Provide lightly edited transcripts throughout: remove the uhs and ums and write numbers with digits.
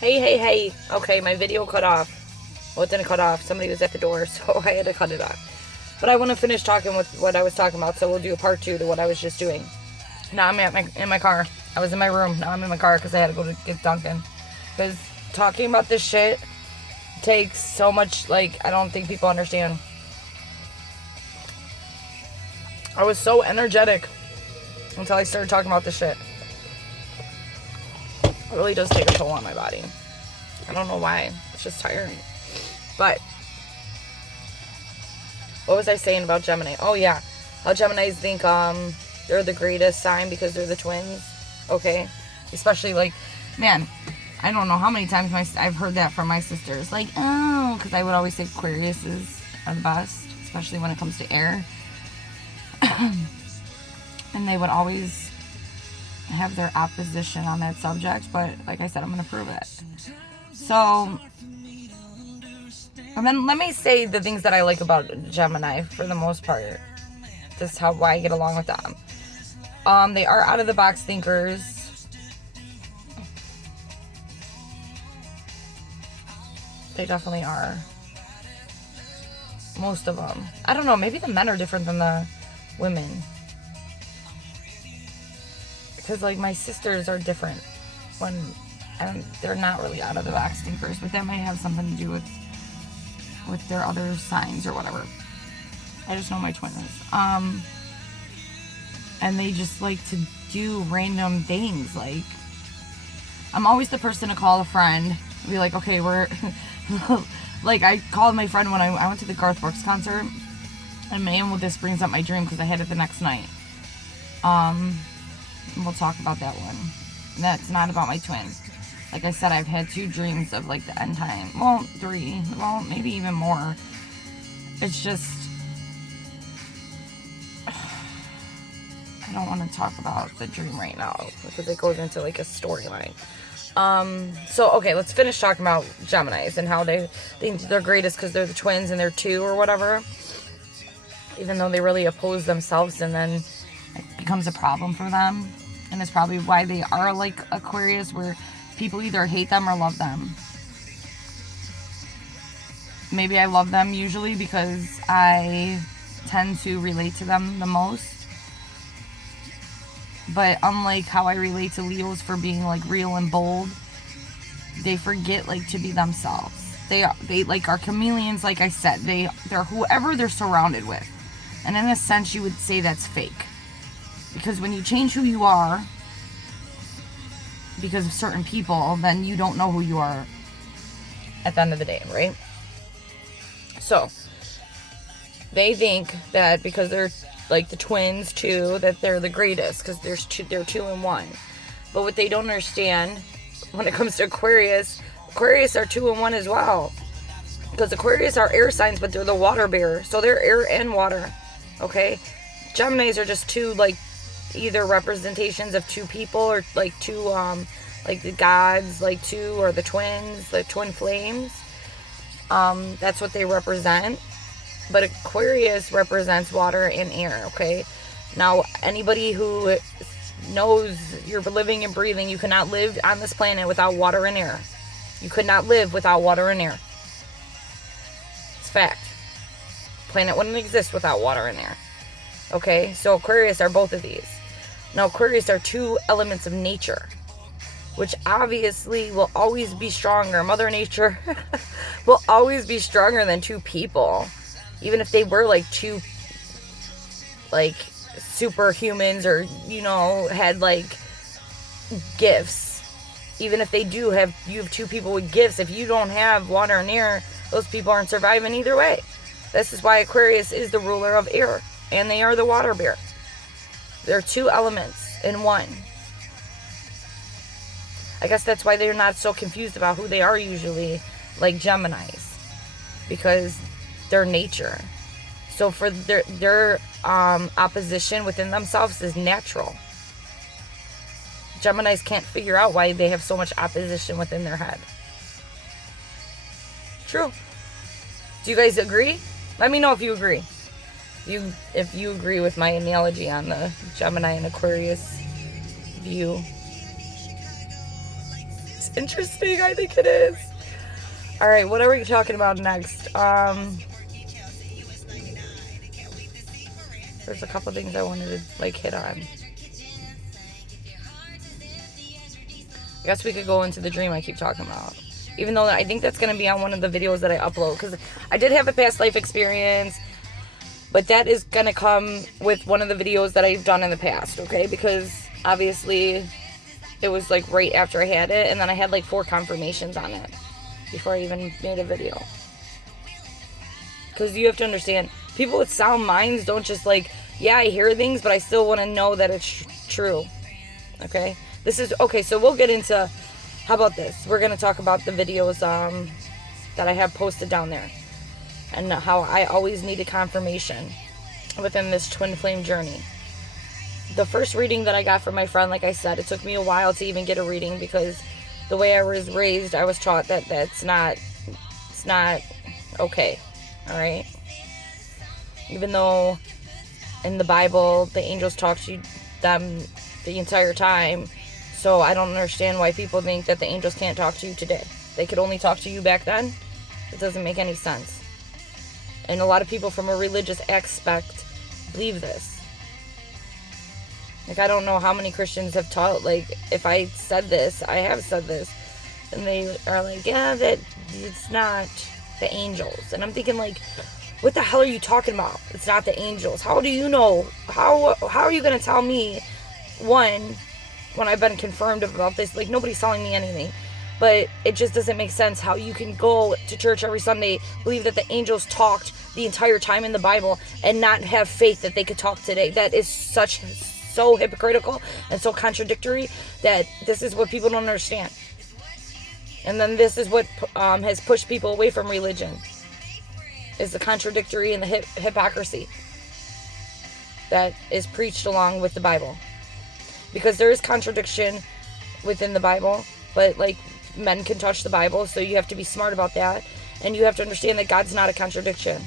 Hey, hey, hey. Okay, my video cut off. Well, it didn't cut off. Somebody was at the door, so I had to cut it off. But I want to finish talking with what I was talking about, so we'll do a part 2 to what I was just doing. Now I'm in my car. I was in my room. Now I'm in my car because I had to go to get Duncan. Because talking about this shit takes so much, like, I don't think people understand. I was so energetic until I started talking about this shit. It really does take a toll on my body. I don't know why. It's just tiring. But what was I saying about Gemini? Oh yeah, how Geminis think they're the greatest sign because they're the twins. Okay, especially like, man, I don't know how many times I've heard that from my sisters. Like, oh, because I would always say Aquarius are the best, especially when it comes to air. And they would always have their opposition on that subject, but like I said, I'm going to prove it. So, and then let me say the things that I like about Gemini for the most part. This is why I get along with them. They are out of the box thinkers. They definitely are. Most of them. I don't know, maybe the men are different than the women. Because, like, my sisters are different and they're not really out of the box thinkers, but that might have something to do with their other signs or whatever. I just know my twins. And they just like to do random things. Like, I'm always the person to call a friend and be like, okay, we're like, I called my friend when I went to the Garth Brooks concert, and man, well, this brings up my dream because I had it the next night. We'll talk about that one. That's not about my twins. Like I said, I've had 2 dreams of like the end time. Well, 3. Well, maybe even more. It's just, I don't want to talk about the dream right now because it goes into like a storyline. So okay, let's finish talking about Geminis and how they think they're greatest because they're the twins and they're 2 or whatever. Even though they really oppose themselves, and then it becomes a problem for them. And it's probably why they are like Aquarius, where people either hate them or love them. Maybe I love them usually because I tend to relate to them the most. But unlike how I relate to Leos for being like real and bold, they forget like to be themselves. They like are chameleons, like I said. They're whoever they're surrounded with. And in a sense, you would say that's fake. Because when you change who you are because of certain people, then you don't know who you are at the end of the day, right? So, they think that because they're like the twins too, that they're the greatest because they're 2 in 1. But what they don't understand when it comes to Aquarius are 2 in 1 as well. Because Aquarius are air signs, but they're the water bearer. So they're air and water. Okay? Geminis are just 2 like either representations of 2 people or like 2 like the gods, like 2, or the twins, the twin flames. That's what they represent. But Aquarius represents water and air. Okay, now anybody who knows you're living and breathing, you cannot live on this planet without water and air. You could not live without water and air. It's fact. Planet wouldn't exist without water and air. Okay, so Aquarius are both of these. Now, Aquarius are 2 elements of nature, which obviously will always be stronger. Mother Nature will always be stronger than 2 people. Even if they were like 2, like, superhumans or, you know, had like gifts. Even if you have 2 people with gifts, if you don't have water and air, those people aren't surviving either way. This is why Aquarius is the ruler of air, and they are the water bearer. They're 2 elements in 1. I guess that's why they're not so confused about who they are usually, like Geminis, because they're nature. So for their opposition within themselves is natural. Geminis can't figure out why they have so much opposition within their head. True. Do you guys agree? Let me know if you agree. If you agree with my analogy on the Gemini and Aquarius view. It's interesting. I think it is. All right, what are we talking about next? There's a couple things I wanted to hit on. I guess we could go into the dream I keep talking about. Even though I think that's going to be on one of the videos that I upload. Because I did have a past life experience. But that is going to come with one of the videos that I've done in the past, okay? Because obviously it was right after I had it. And then I had 4 confirmations on it before I even made a video. Because you have to understand, people with sound minds don't just yeah, I hear things, but I still want to know that it's true. Okay? Okay, so we'll get into, how about this? We're going to talk about the videos that I have posted down there. And how I always needed confirmation within this twin flame journey. The first reading that I got from my friend, like I said, it took me a while to even get a reading because the way I was raised, I was taught that it's not okay. All right? Even though in the Bible, the angels talk to them the entire time. So I don't understand why people think that the angels can't talk to you today. They could only talk to you back then. It doesn't make any sense. And a lot of people from a religious aspect believe this. I don't know how many Christians have taught, if I said this, I have said this. And they are yeah, that it's not the angels. And I'm thinking, what the hell are you talking about? It's not the angels. How do you know? How are you going to tell me, one, when I've been confirmed about this? Nobody's telling me anything. But it just doesn't make sense how you can go to church every Sunday, believe that the angels talked the entire time in the Bible, and not have faith that they could talk today. That is so hypocritical and so contradictory that this is what people don't understand. And then this is what has pushed people away from religion, is the contradictory and the hypocrisy that is preached along with the Bible. Because there is contradiction within the Bible, but men can touch the Bible, so you have to be smart about that, and you have to understand that God's not a contradiction.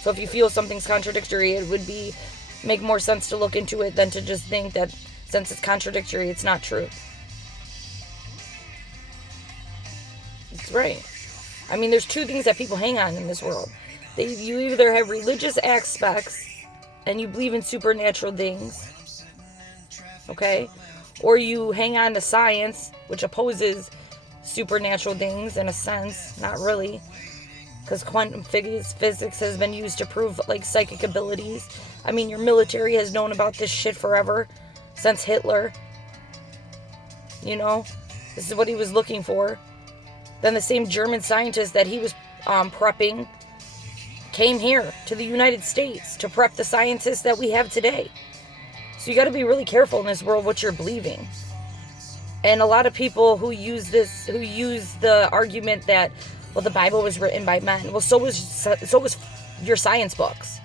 So if you feel something's contradictory, it would make more sense to look into it than to just think that since it's contradictory, it's not true. It's right. I mean, there's 2 things that people hang on in this world. You either have religious aspects and you believe in supernatural things, okay? Or you hang on to science, which opposes supernatural things in a sense. Not really. Because quantum physics has been used to prove psychic abilities. I mean, your military has known about this shit forever. Since Hitler. You know? This is what he was looking for. Then the same German scientist that he was prepping came here to the United States to prep the scientists that we have today. So you got to be really careful in this world what you're believing. And a lot of people who use the argument that, well, the Bible was written by men. Well, so was your science books.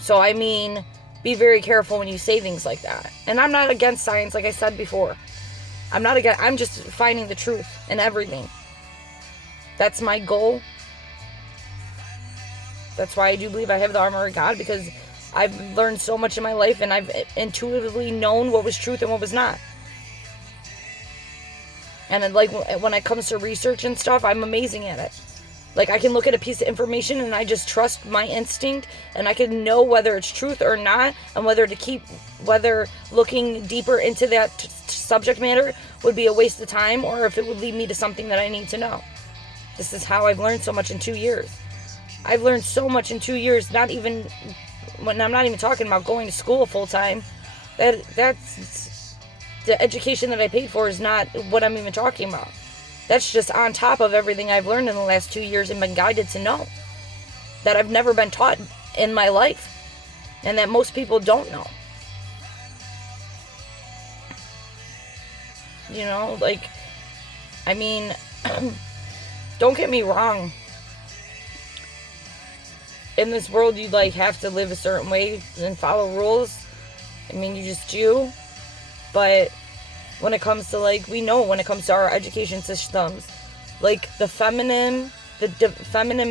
So, I mean, be very careful when you say things like that. And I'm not against science, like I said before. I'm just finding the truth in everything. That's my goal. That's why I do believe I have the armor of God, because I've learned so much in my life, and I've intuitively known what was truth and what was not. And when it comes to research and stuff, I'm amazing at it. I can look at a piece of information and I just trust my instinct, and I can know whether it's truth or not, and whether looking deeper into that subject matter would be a waste of time, or if it would lead me to something that I need to know. This is how I've learned so much in 2 years. I've learned so much in 2 years, when I'm not even talking about going to school full time. That's the education that I paid for is not what I'm even talking about. That's just on top of everything I've learned in the last 2 years and been guided to know. That I've never been taught in my life. And that most people don't know. You know, I mean, don't get me wrong. In this world, you have to live a certain way and follow rules. I mean, you just do. But when it comes to we know when it comes to our education systems, the feminine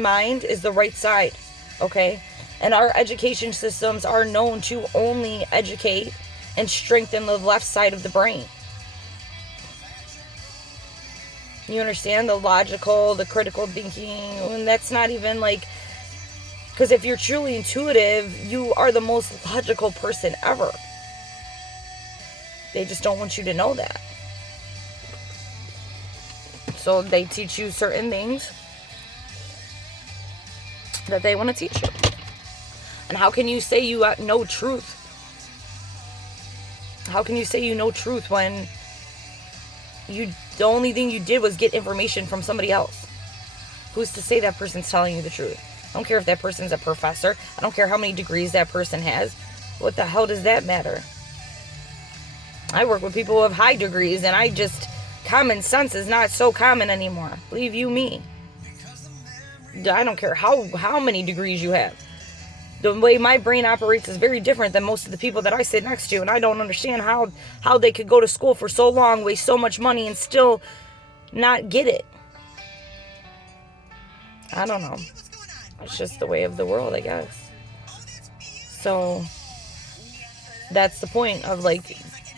mind is the right side, okay? And our education systems are known to only educate and strengthen the left side of the brain. You understand? The logical, the critical thinking, and that's not even like, because if you're truly intuitive, you are the most logical person ever. They just don't want you to know that. So they teach you certain things that they want to teach you. And how can you say you know truth? How can you say you know truth when the only thing you did was get information from somebody else? Who's to say that person's telling you the truth? I don't care if that person's a professor. I don't care how many degrees that person has. What the hell does that matter? I work with people who have high degrees, and common sense is not so common anymore. Believe you me. I don't care how many degrees you have. The way my brain operates is very different than most of the people that I sit next to, and I don't understand how they could go to school for so long, waste so much money, and still not get it. I don't know. It's just the way of the world, I guess. So that's the point of like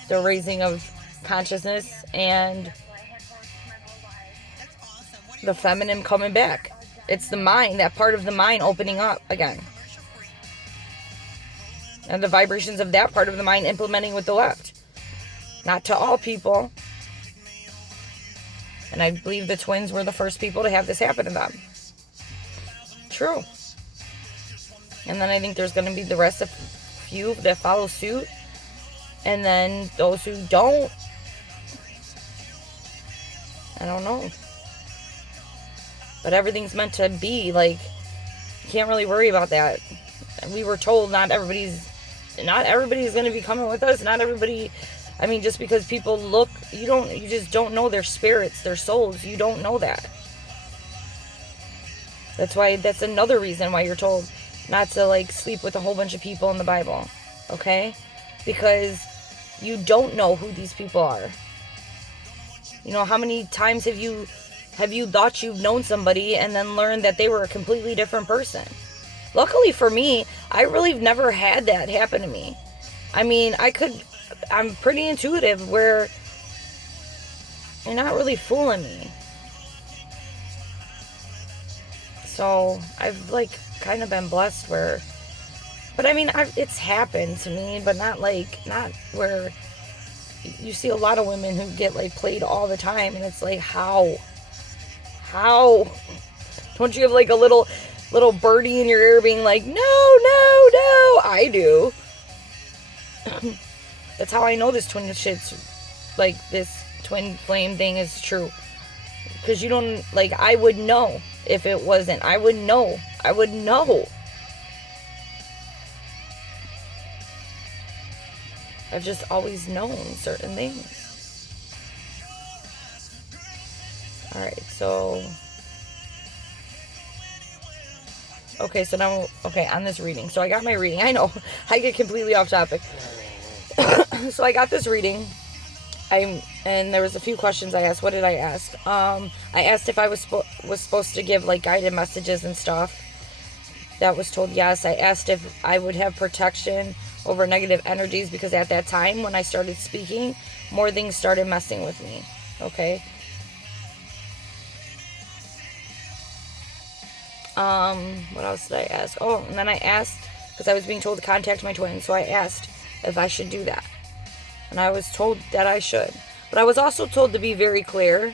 the raising of consciousness and the feminine coming back. It's the mind, that part of the mind opening up again. And the vibrations of that part of the mind implementing with the left. Not to all people. And I believe the twins were the first people to have this happen to them. True. And then I think there's going to be the rest of few that follow suit. And then those who don't. I don't know. But everything's meant to be. Like, you can't really worry about that. We were told not everybody's going to be coming with us. Not everybody, I mean, just because people look, you just don't know their spirits, their souls. You don't know that. That's another reason why you're told not to like sleep with a whole bunch of people in the Bible. Okay? Because you don't know who these people are. You know, how many times have you thought you've known somebody and then learned that they were a completely different person? Luckily for me, I really never had that happen to me. I mean, I'm pretty intuitive where you're not really fooling me. So I've like kind of been blessed where, but I mean, it's happened to me, but not where you see a lot of women who get like played all the time, and it's like, how don't you have like a little birdie in your ear being like, no, I do. That's how I know this twin shit's, like, this twin flame thing is true. Because you don't, like, I would know if it wasn't. I would know. I've just always known certain things. Alright, so... Okay, so now, on this reading. So I got my reading. I know, I get completely off topic. So I got this reading. And there was a few questions I asked. What did I ask? I asked if I was supposed to give, like, guided messages and stuff. That was told yes. I asked if I would have protection over negative energies, because at that time, when I started speaking, more things started messing with me. Okay? What else did I ask? Oh, and then I asked, because I was being told to contact my twin, so I asked if I should do that. And I was told that I should. But I was also told to be very clear.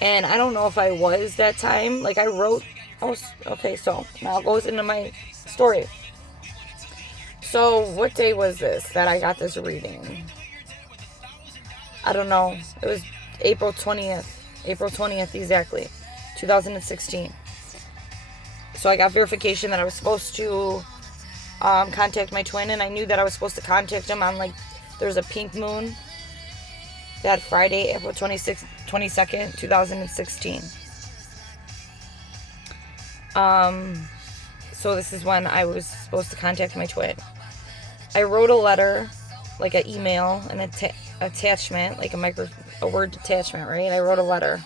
And I don't know if I was that time. Like, I wrote... Oh, okay, so now it goes into my story. So, what day was this that I got this reading? I don't know. It was April 20th. April 20th, exactly. 2016. So I got verification that I was supposed to contact my twin, and I knew that I was supposed to contact him on, like, there's a pink moon that Friday, April 22nd, 2016. So this is when I was supposed to contact my twin. I wrote a letter, like an email, an attachment, like a word attachment, right? I wrote a letter.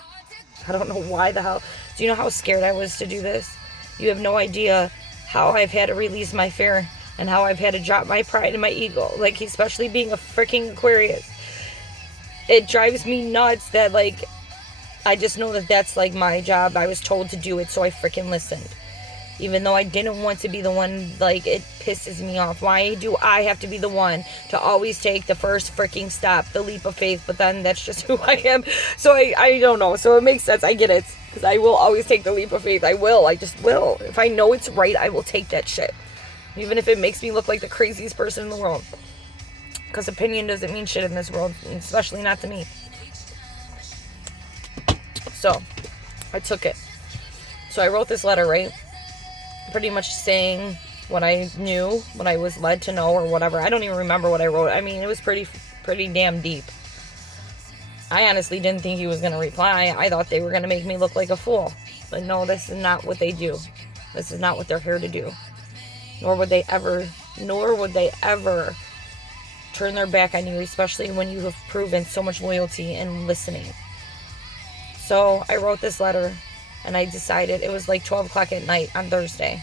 I don't know why the hell. Do you know how scared I was to do this? You have no idea how I've had to release my fear and how I've had to drop my pride and my ego. Like, especially being a freaking Aquarius. It drives me nuts that, like, I just know that that's like my job. I was told to do it, so I freaking listened. Even though I didn't want to be the one, like, it pisses me off. Why do I have to be the one to always take the first freaking step, the leap of faith? But then that's just who I am. So I don't know. So it makes sense. I get it. Because I will always take the leap of faith. I will. I just will. If I know it's right, I will take that shit. Even if it makes me look like the craziest person in the world. Because opinion doesn't mean shit in this world. Especially not to me. So, I took it. So I wrote this letter, right? Pretty much saying what I knew, what I was led to know, or whatever. I don't even remember what I wrote. I mean, it was pretty damn deep. I honestly didn't think he was going to reply. I thought they were going to make me look like a fool. But no, this is not what they do. This is not what they're here to do. Nor would they ever turn their back on you, especially when you have proven so much loyalty and listening. So I wrote this letter, and I decided, it was like 12 o'clock at night on Thursday,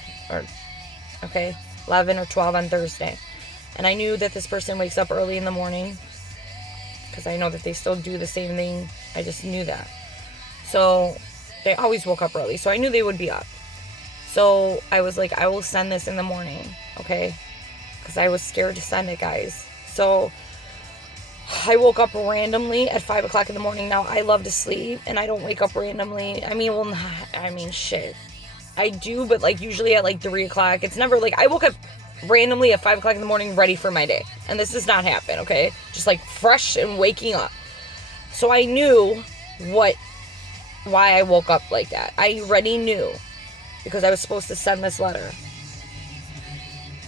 11 or 12 on Thursday. And I knew that this person wakes up early in the morning, because I know that they still do the same thing. I just knew that. So they always woke up early, so I knew they would be up. So I was like, I will send this in the morning, okay? Because I was scared to send it, guys. So I woke up randomly at 5 o'clock in the morning. Now, I love to sleep, and I don't wake up randomly. Shit. I do, but, like, usually at, like, 3 o'clock. It's never, like, I woke up randomly at 5 o'clock in the morning ready for my day. And this does not happen, okay? Just, like, fresh and waking up. So I knew why I woke up like that. I already knew, because I was supposed to send this letter.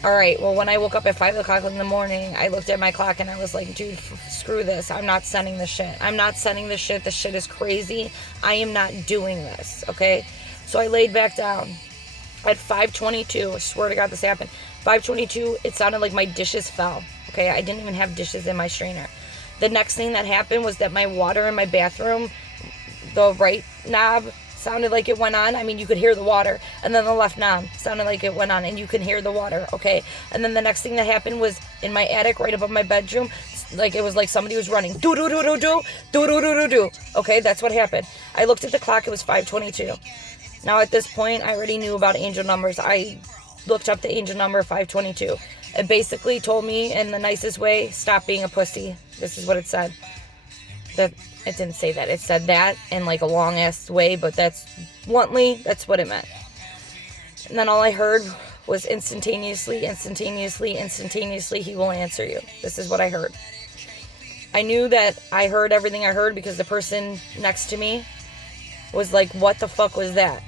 Alright, well, when I woke up at 5 o'clock in the morning, I looked at my clock and I was like, dude, screw this. I'm not sending this shit. I'm not sending this shit. This shit is crazy. I am not doing this, okay? So I laid back down. At 5:22, I swear to God this happened. 5:22, it sounded like my dishes fell, okay? I didn't even have dishes in my strainer. The next thing that happened was that my water in my bathroom, the right knob, sounded like it went on. I mean, you could hear the water. And then the left knob sounded like it went on, and you could hear the water, okay? And then the next thing that happened was in my attic, right above my bedroom, like it was like somebody was running. Do-do-do-do-do, do-do-do-do-do. Okay, that's what happened. I looked at the clock. It was 5:22. Now, at this point, I already knew about angel numbers. I looked up the angel number 522. It basically told me in the nicest way, stop being a pussy. This is what it said. That it didn't say that. It said that in like a long ass way, but that's bluntly, that's what it meant. And then all I heard was instantaneously, he will answer you. This is what I heard. I knew that I heard everything I heard because the person next to me was like, what the fuck was that?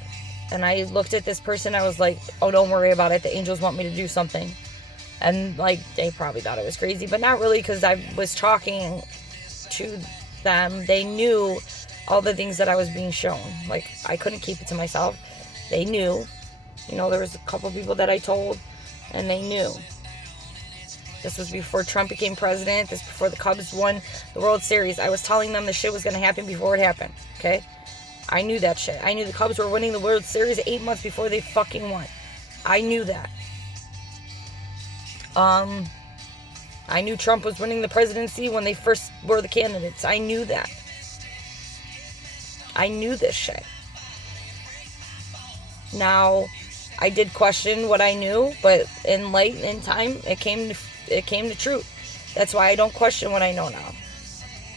And I looked at this person, I was like, oh, don't worry about it. The angels want me to do something. And like, they probably thought it was crazy, but not really, because I was talking to them. They knew all the things that I was being shown. Like, I couldn't keep it to myself. They knew. You know, there was a couple people that I told, and they knew. This was before Trump became president. This before the Cubs won the World Series. I was telling them the shit was going to happen before it happened, okay? I knew that shit. I knew the Cubs were winning the World Series 8 months before they fucking won. I knew that. I knew Trump was winning the presidency when they first were the candidates. I knew that. I knew this shit. Now, I did question what I knew, but in time, it came to truth. That's why I don't question what I know now.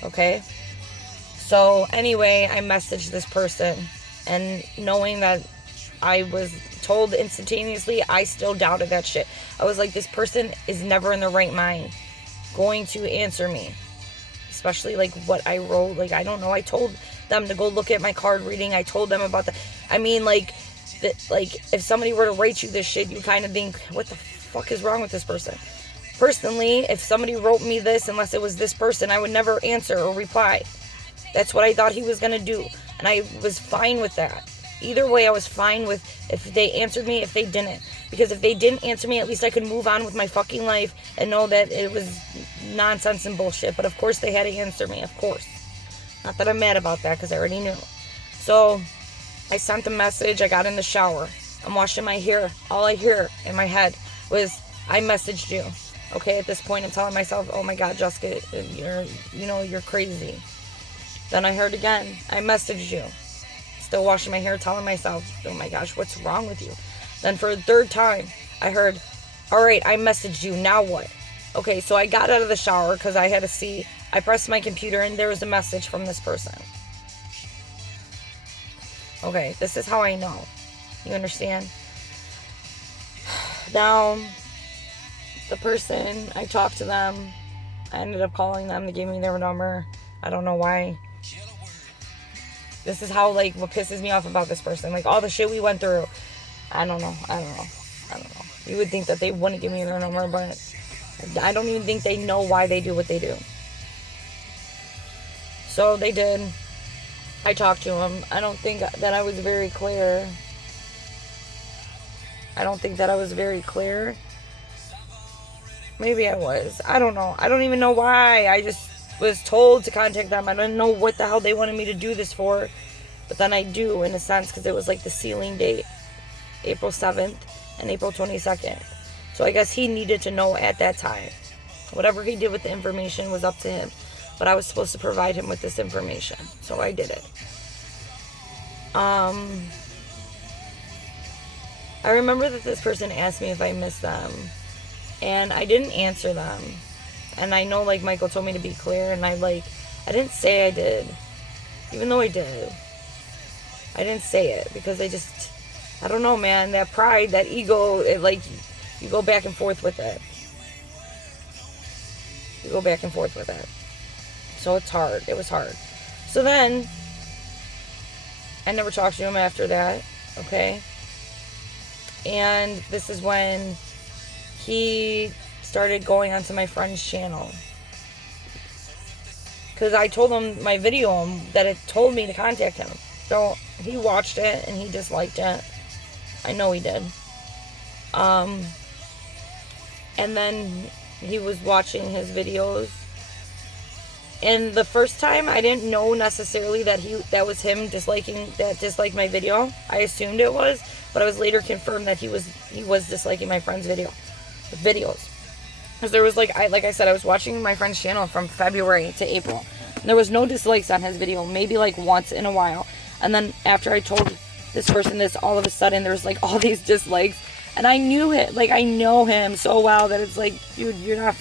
Okay? So, anyway, I messaged this person, and knowing that I was told instantaneously, I still doubted that shit. I was like, this person is never in their right mind going to answer me. Especially, like, what I wrote. Like, I don't know. I told them to go look at my card reading. I told them about if somebody were to write you this shit, you kind of think, what the fuck is wrong with this person? Personally, if somebody wrote me this, unless it was this person, I would never answer or reply. That's what I thought he was going to do. And I was fine with that. Either way, I was fine with if they answered me, if they didn't. Because if they didn't answer me, at least I could move on with my fucking life and know that it was nonsense and bullshit. But of course they had to answer me, of course. Not that I'm mad about that, because I already knew. So, I sent the message, I got in the shower. I'm washing my hair. All I hear in my head was, I messaged you. Okay, at this point I'm telling myself, oh my God, Jessica, you're crazy. Then I heard again, I messaged you. Still washing my hair, telling myself, oh my gosh, what's wrong with you? Then for the third time, I heard, all right, I messaged you, now what? Okay, so I got out of the shower because I had to see. I pressed my computer and there was a message from this person. Okay, this is how I know. You understand? Now, the person, I talked to them. I ended up calling them. They gave me their number. I don't know why. This is how, like, what pisses me off about this person. Like, all the shit we went through. I don't know. You would think that they wouldn't give me their number, but I don't even think they know why they do what they do. So they did. I talked to them. I don't think that I was very clear. Maybe I was. I don't know. I don't even know why. I just was told to contact them. I don't know what the hell they wanted me to do this for. But then I do, in a sense, because it was like the sealing date. April 7th and April 22nd. So I guess he needed to know at that time. Whatever he did with the information was up to him. But I was supposed to provide him with this information. So I did it. I remember that this person asked me if I missed them. And I didn't answer them. And I know, like, Michael told me to be clear. And I didn't say I did. Even though I did. I didn't say it. Because I don't know, man. That pride, that ego, it, like, you go back and forth with it. So it's hard. It was hard. So then, I never talked to him after that. Okay? And this is when he started going onto my friend's channel. Because I told him my video that it told me to contact him. So he watched it and he disliked it. I know he did. And then he was watching his videos. And the first time I didn't know necessarily that was him disliked my video. I assumed it was, but I was later confirmed that he was disliking my friend's videos. Because there was like I said, I was watching my friend's channel from February to April. And there was no dislikes on his video, maybe like once in a while. And then after I told this person this, all of a sudden there was like all these dislikes. And I knew it, like I know him so well that it's like, dude, you're not